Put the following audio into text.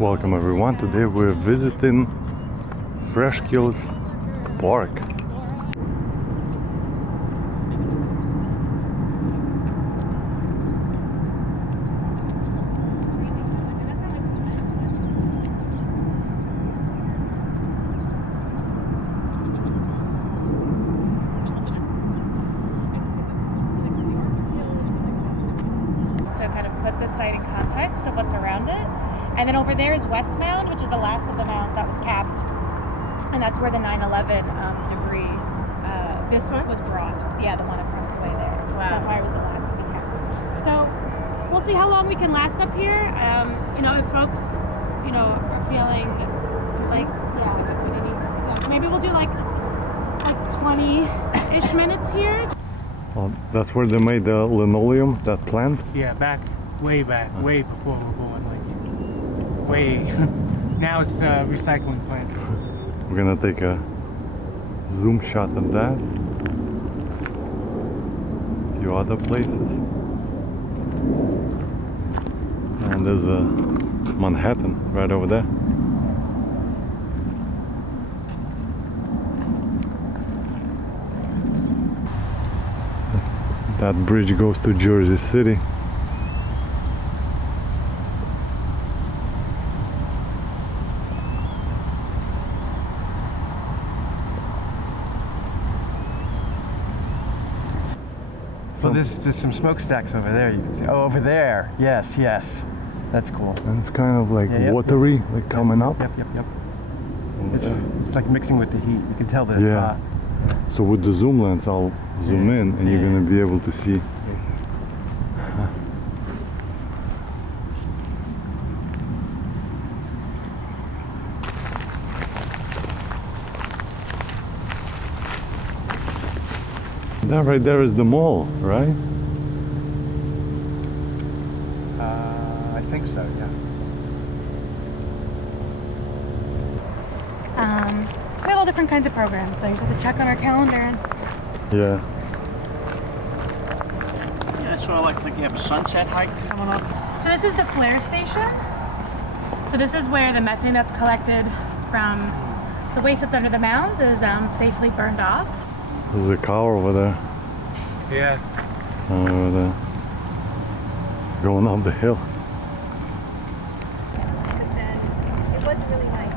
Welcome everyone, today we're visiting Freshkills Park. To kind of put the site in context of what's around it. And then over there is West Mound, which is the last of the mounds that was capped. And that's where the 9/11 debris This one? was brought. Yeah, the one across the way there. Wow. That's why it was the last to be capped. So we'll see how long we can last up here. If folks, are feeling like, maybe we'll do like 20-ish minutes here. Well, that's where they made the linoleum, that plant. Yeah, way before we're born, like way. Now it's a recycling plant. We're gonna take a zoom shot at that. A few other places. And there's a Manhattan right over there. That bridge goes to Jersey City. So there's smokestacks over there you can see. Oh, over there. Yes. That's cool. And it's kind of like Yeah, watery, like coming up. Yep. It's like mixing with the heat. You can tell that it's hot. So with the zoom lens, I'll zoom in and you're gonna be able to see. That right there is the mall, right? I think so, yeah. We have all different kinds of programs, so you just have to check on our calendar. Yeah. Yeah, it's sort of like you have a sunset hike coming up. So this is the flare station. So this is where the methane that's collected from the waste that's under the mounds is safely burned off. There's a car over there. Yeah. Over there. Going up the hill. But then it was really nice.